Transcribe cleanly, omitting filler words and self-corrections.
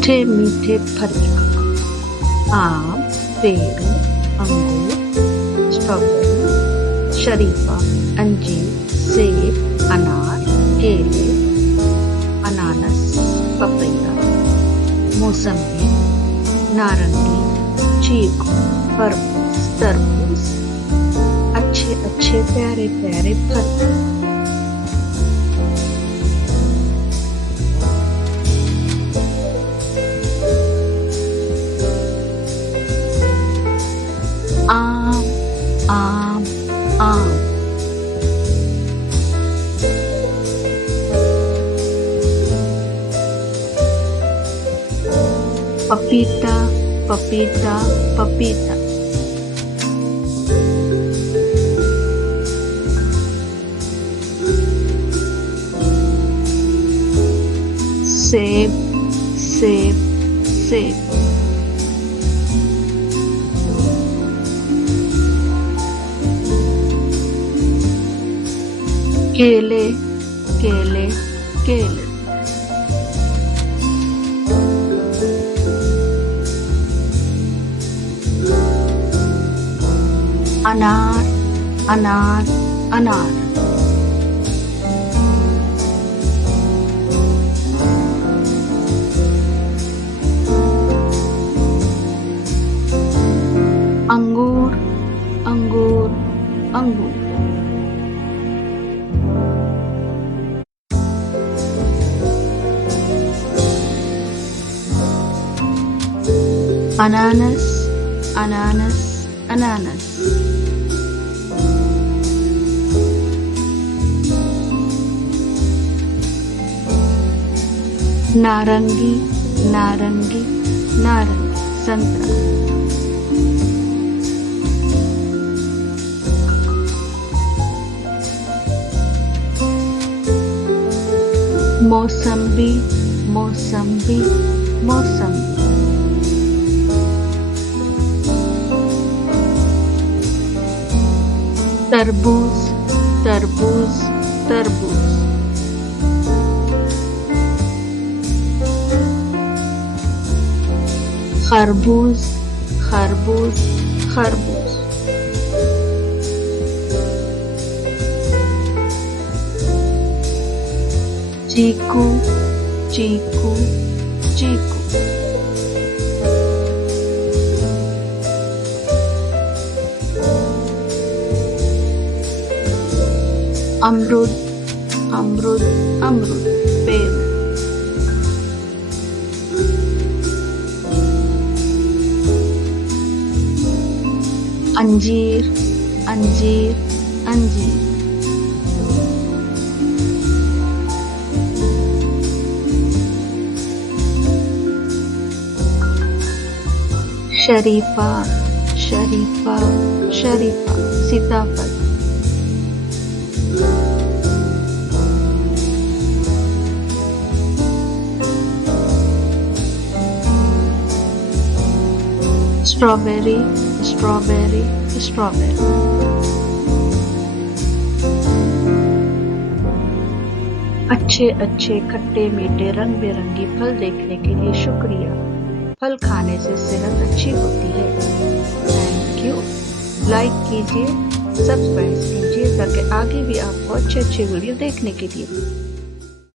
खट्टे मीठे फल। आम, पेड़, अंगूर, स्ट्रॉबेरी, शरीफा, अंजीर, सेब, अनार, केले, अनानास, पपैया, मौसमी, नारंगी, चीकू, तरबूज, अच्छे अच्छे प्यारे प्यारे फल। आम, आम, आम। पपीता, पपीता, पपीता। सेब, सेब, सेब। केले, केले, केले। अनार, अनार, अनार। अंगूर, अंगूर, अंगूर। अनानास, अनानास, अनानास। नारंगी, नारंगी, नारंगी, संतरा। मौसम्बी, मौसम्बी, मौसम्बी। तरबूज, तरबूज, तरबूज। खरबूज, खरबूज, खरबूज। चीकू, चीकू, चीकू। अमरूद, अमरूद, अमरूद, पेड़। अंजीर, अंजीर, अंजीर। शरीफा, शरीफा, शरीफा, सीताफल। Strawberry, strawberry, strawberry. अच्छे अच्छे खट्टे मीठे रंग बिरंगे फल देखने के लिए शुक्रिया। फल खाने से सेहत अच्छी होती है। Thank you. लाइक कीजिए, सब्सक्राइब कीजिए ताकि आगे भी आपको अच्छे अच्छे वीडियो देखने के लिए मिले।